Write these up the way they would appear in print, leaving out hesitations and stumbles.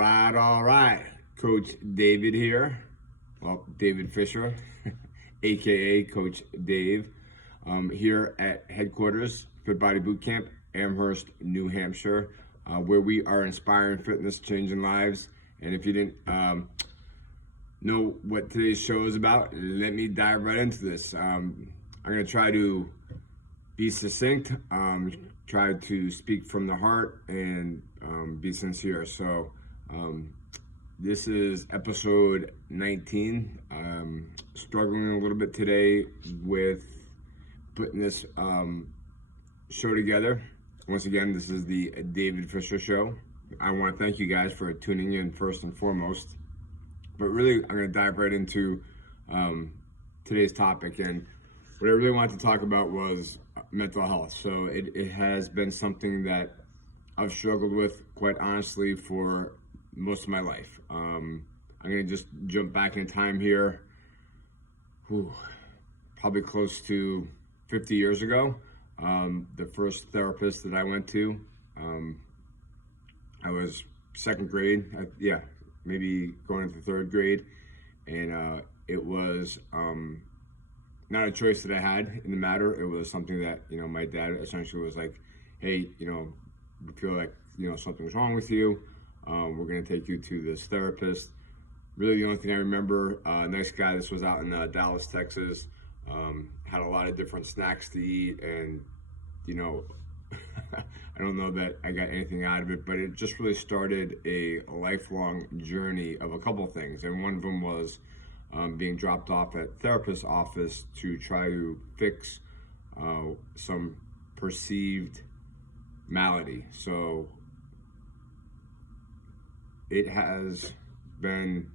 All right. Coach David here. Well, David Fisher, aka Coach Dave, here at headquarters, Fit Body Boot Camp, Amherst, New Hampshire, where we are inspiring fitness, changing lives. And if you didn't know what today's show is about, let me dive right into this. I'm going to try to be succinct, try to speak from the heart, and be sincere. So this is episode 19. Struggling a little bit today with putting this show together. Once again, this is the David Fisher Show. I want to thank you guys for tuning in first and foremost. But really, I'm going to dive right into today's topic. And what I really wanted to talk about was mental health. So it has been something that I've struggled with, quite honestly, for most of my life. I'm going to just jump back in time here. Probably close to 50 years ago. The first therapist that I went to, I was second grade, maybe going into third grade. And it was not a choice that I had in the matter. It was something that, my dad essentially was like, hey, we feel like, something's wrong with you. We're going to take you to this therapist. Really, the only thing I remember, nice guy, this was out in Dallas, Texas, had a lot of different snacks to eat. And, I don't know that I got anything out of it, but it just really started a lifelong journey of a couple of things. And one of them was being dropped off at therapist's office to try to fix some perceived malady. So it has been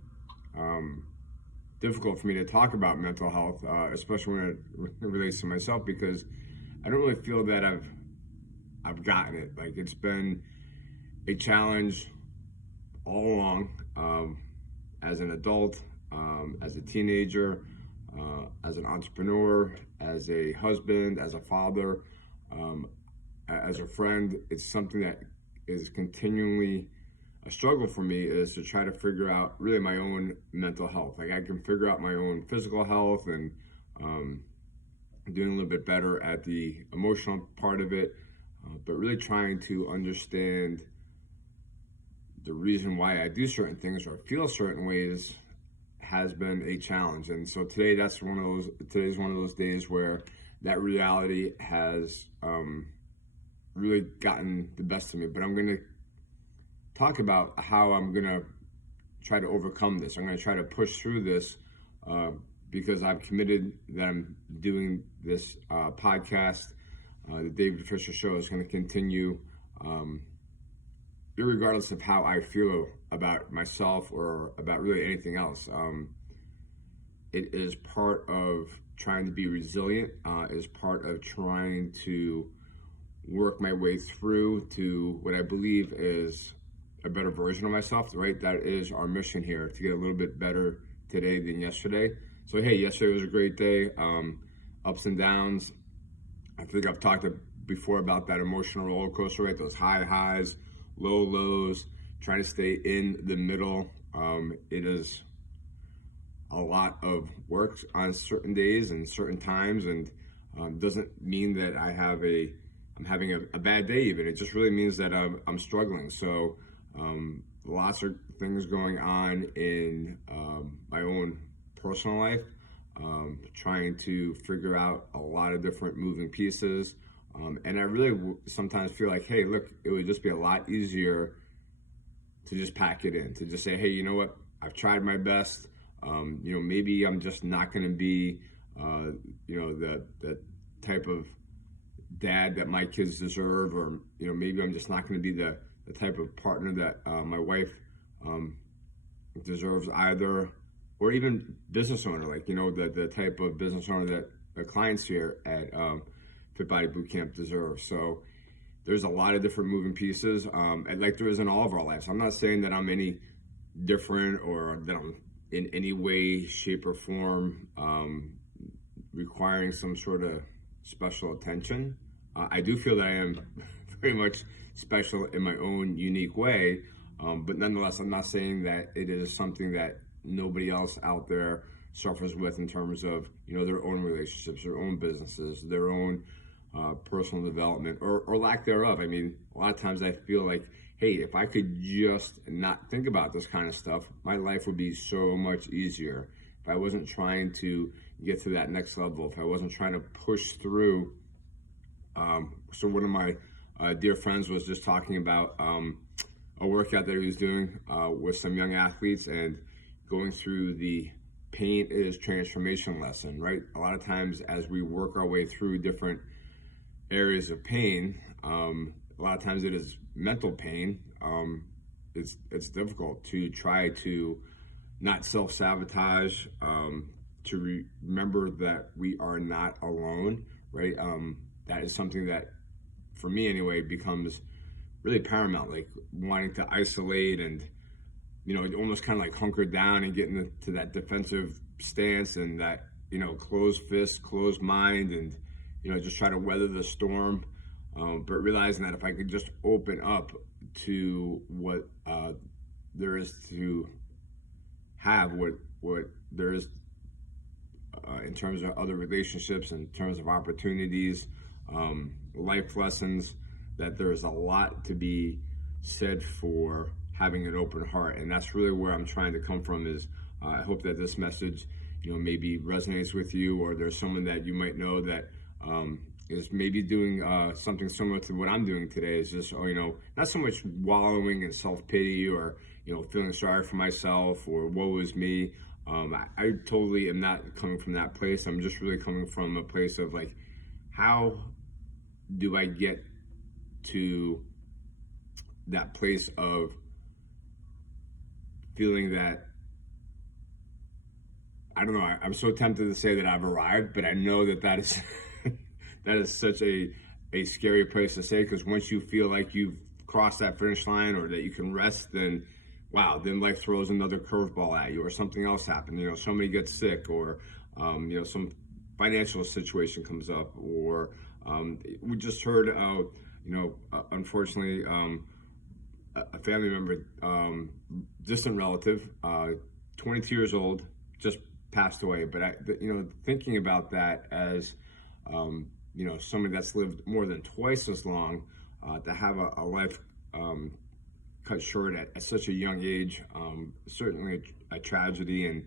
difficult for me to talk about mental health, especially when it relates to myself, because I don't really feel that I've gotten it. Like, it's been a challenge all along, as an adult, as a teenager, as an entrepreneur, as a husband, as a father, as a friend. It's something that is continually a struggle for me, is to try to figure out really my own mental health. Like, I can figure out my own physical health and doing a little bit better at the emotional part of it, but really trying to understand the reason why I do certain things or feel certain ways has been a challenge. And so today's one of those days where that reality has really gotten the best of me. But I'm going to talk about how I'm going to try to overcome this. I'm going to try to push through this because I've committed that I'm doing this podcast. The David Fisher Show is going to continue irregardless of how I feel about myself or about really anything else. It is part of trying to be resilient, is part of trying to work my way through to what I believe is a better version of myself, right? That is our mission here, to get a little bit better today than yesterday. So, hey, yesterday was a great day, ups and downs. I think I've talked before about that emotional roller coaster, right? Those high highs, low lows, trying to stay in the middle. It is a lot of work on certain days and certain times, and doesn't mean that I'm having a bad day even. It just really means that I'm struggling. So lots of things going on in my own personal life, trying to figure out a lot of different moving pieces. And I really sometimes feel like, hey, look, it would just be a lot easier to just pack it in, to just say, hey, you know what, I've tried my best. Maybe I'm just not going to be, the type of dad that my kids deserve, or, maybe I'm just not going to be the type of partner that my wife deserves either, or even business owner, like, the type of business owner that the clients here at Fit Body Boot Camp deserve. So there's a lot of different moving pieces, and like there is in all of our lives. I'm not saying that I'm any different or that I'm in any way, shape, or form requiring some sort of special attention. I do feel that I am very much special in my own unique way, But nonetheless, I'm not saying that it is something that nobody else out there suffers with in terms of, you know, their own relationships, their own businesses, their own personal development, or lack thereof. I mean, a lot of times I feel like, hey, if I could just not think about this kind of stuff, my life would be so much easier. If I wasn't trying to get to that next level, if I wasn't trying to push through. So one of my dear friends was just talking about a workout that he was doing with some young athletes and going through the pain is transformation lesson, right? A lot of times as we work our way through different areas of pain, a lot of times it is mental pain. It's difficult to try to not self-sabotage, to remember that we are not alone, right? That is something that, for me anyway, becomes really paramount, like wanting to isolate and, you know, almost kind of like hunker down and get into that defensive stance and that, you know, closed fist, closed mind, and, you know, just try to weather the storm. But realizing that if I could just open up to what there is to have, what there is in terms of other relationships, in terms of opportunities, life lessons, that there is a lot to be said for having an open heart. And that's really where I'm trying to come from is I hope that this message, you know, maybe resonates with you, or there's someone that you might know that is maybe doing something similar to what I'm doing today. Is just, you know, not so much wallowing in self-pity or, you know, feeling sorry for myself or woe is me. I totally am not coming from that place. I'm just really coming from a place of like, how do I get to that place of feeling that, I don't know, I'm so tempted to say that I've arrived, but I know that that is that is such a scary place to say, because once you feel like you've crossed that finish line or that you can rest, then wow, then life throws another curveball at you, or something else happens. You know, somebody gets sick, or you know, some financial situation comes up, or we just heard, you know, unfortunately, a family member, distant relative, 22 years old, just passed away. But you know, thinking about that as, you know, somebody that's lived more than twice as long, to have a life cut short at such a young age, certainly a tragedy, and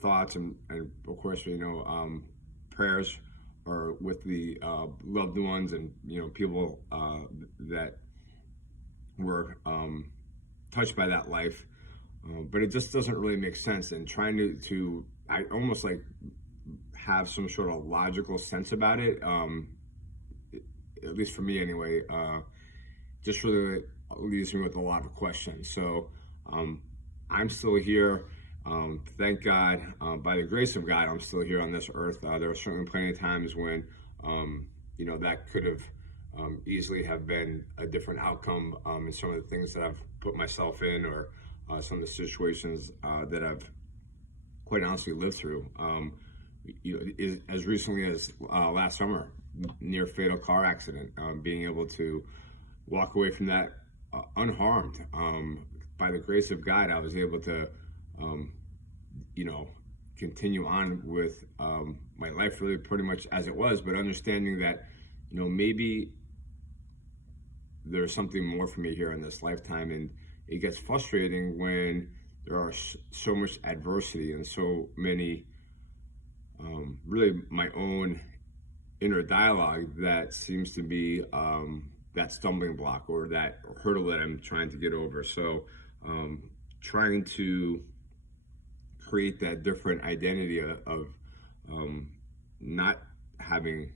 thoughts and of course, you know, prayers are with the loved ones and, you know, people that were touched by that life. But it just doesn't really make sense. And trying to I almost like have some sort of logical sense about it, at least for me anyway, just really leaves me with a lot of questions. So I'm still here. Thank God, by the grace of God, I'm still here on this earth. There are certainly plenty of times when, you know, that could have easily have been a different outcome in some of the things that I've put myself in, or some of the situations that I've quite honestly lived through. You know, as recently as last summer, near fatal car accident, being able to walk away from that unharmed. By the grace of God, I was able to, you know, continue on with my life really pretty much as it was, but understanding that, you know, maybe there's something more for me here in this lifetime. And it gets frustrating when there are so much adversity and so many, really my own inner dialogue that seems to be that stumbling block or that hurdle that I'm trying to get over. So trying to create that different identity of not having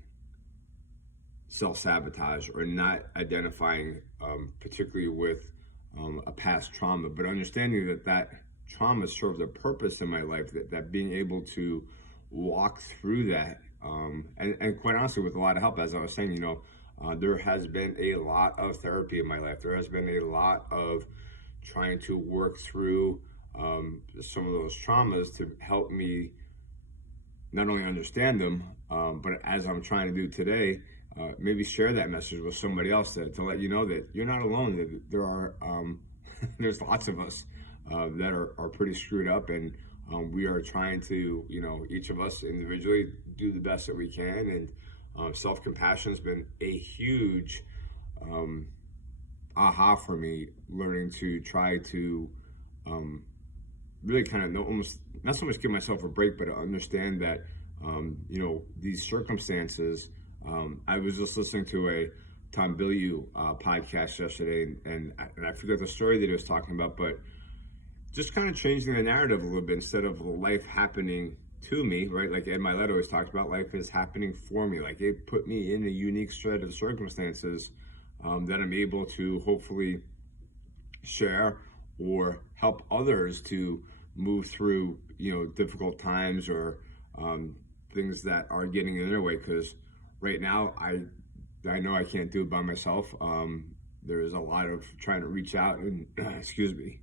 self-sabotage, or not identifying particularly with a past trauma, but understanding that that trauma served a purpose in my life, that being able to walk through that, and quite honestly with a lot of help, as I was saying, you know, there has been a lot of therapy in my life. There has been a lot of trying to work through some of those traumas to help me not only understand them, but as I'm trying to do today, maybe share that message with somebody else to let you know that you're not alone. That there are there's lots of us that are pretty screwed up, and we are trying to, each of us individually do the best that we can. And self-compassion has been a huge aha for me, learning to try to really kind of know, almost not so much give myself a break, but to understand that these circumstances. I was just listening to a Tom Bilyeu podcast yesterday, and I forget the story that he was talking about, but just kind of changing the narrative a little bit, instead of life happening to me, right? Like Ed Milet always talks about, life is happening for me. Like, it put me in a unique set of circumstances that I'm able to hopefully share or help others to move through, difficult times, or things that are getting in their way. Because right now, I know I can't do it by myself. There is a lot of trying to reach out and, excuse me,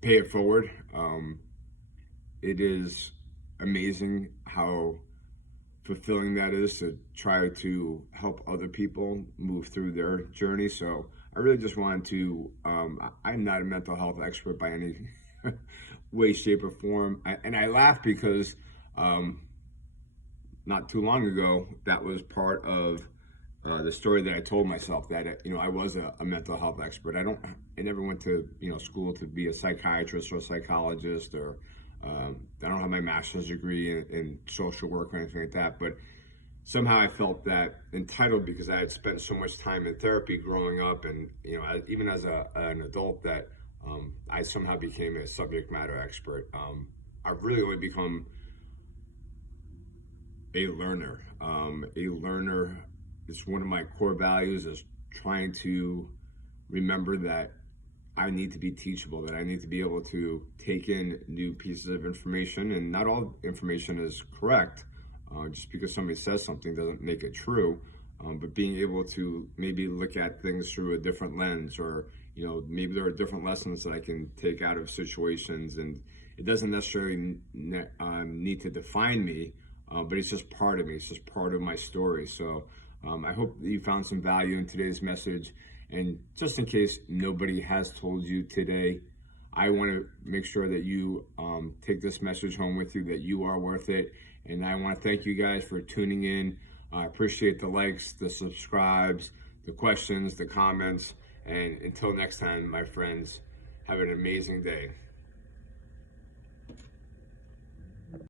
pay it forward. It is amazing how fulfilling that is, to try to help other people move through their journey. So I really just wanted to, I'm not a mental health expert by any way, shape, or form. And I laugh because not too long ago, that was part of the story that I told myself, that I was a mental health expert. I never went to school to be a psychiatrist or a psychologist, or I don't have my master's degree in social work or anything like that. But somehow I felt that entitled, because I had spent so much time in therapy growing up, and even as an adult, that I somehow became a subject matter expert. I've really only become a learner. A learner is one of my core values, is trying to remember that I need to be teachable, that I need to be able to take in new pieces of information. And not all information is correct. Just because somebody says something doesn't make it true. But being able to maybe look at things through a different lens, or maybe there are different lessons that I can take out of situations, and it doesn't necessarily need to define me, but it's just part of me. It's just part of my story. So I hope that you found some value in today's message. And just in case nobody has told you today, I want to make sure that you take this message home with you, that you are worth it. And I want to thank you guys for tuning in. I appreciate the likes, the subscribes, the questions, the comments. And until next time, my friends, have an amazing day.